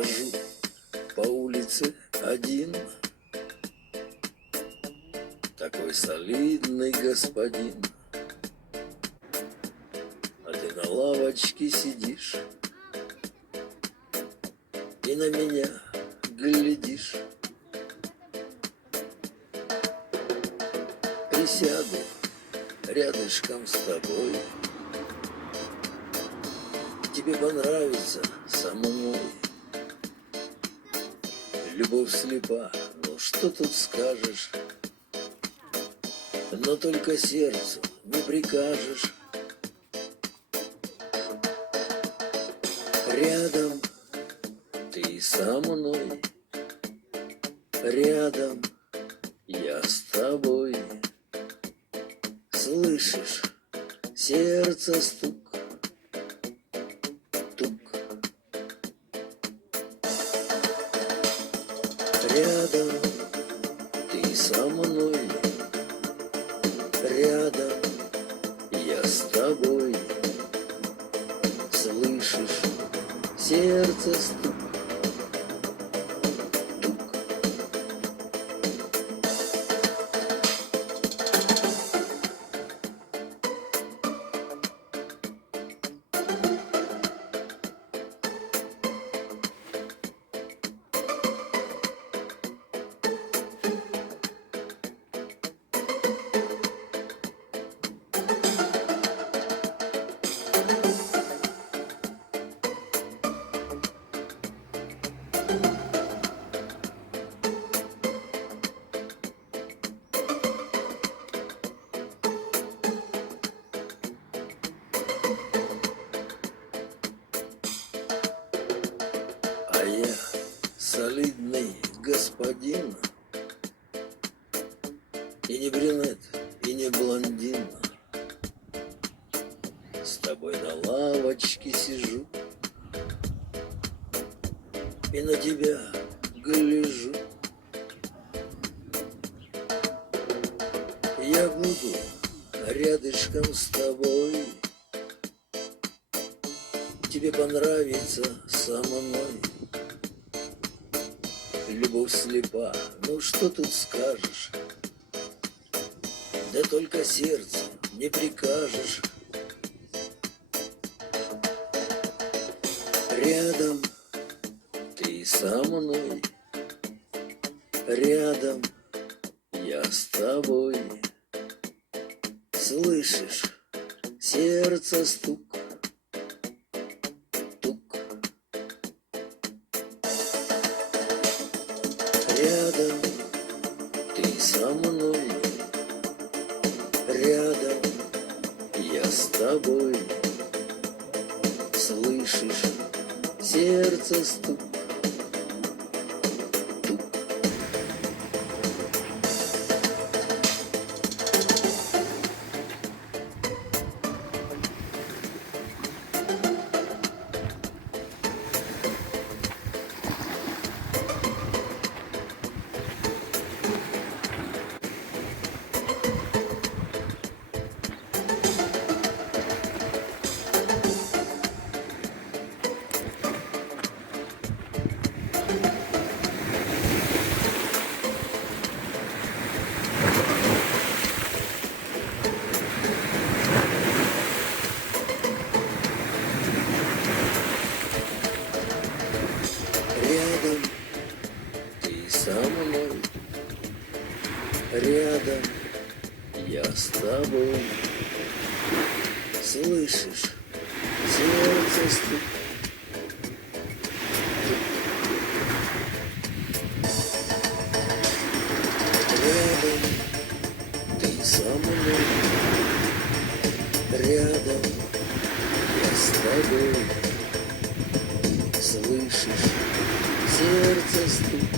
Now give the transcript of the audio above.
Хожу по улице один, такой солидный господин, а ты на лавочке сидишь и на меня глядишь. Присяду рядышком с тобой, тебе понравится со мной. Любовь слепа, ну что тут скажешь, но только сердцу не прикажешь. Рядом ты со мной, рядом я с тобой. Слышишь сердце стук, тук. Рядом ты со мной, рядом я с тобой. Слышишь сердце стук, тук. А я солидный господин, и не брюнет, и не блондин. С тобой на лавочке сижу и на тебя гляжу. Я буду рядышком с тобой, тебе понравится со мной. Любовь слепа, ну что тут скажешь, да только сердцу не прикажешь. Рядом ты со мной, рядом я с тобой. Слышишь сердце стук, тук. Рядом ты со мной, рядом я с тобой. Слышишь сердце стук, тук. Рядом ты со мной, рядом я с тобой. Слышишь сердце стук, рядом ты со мной, рядом я с тобой. Слышишь сердце стук,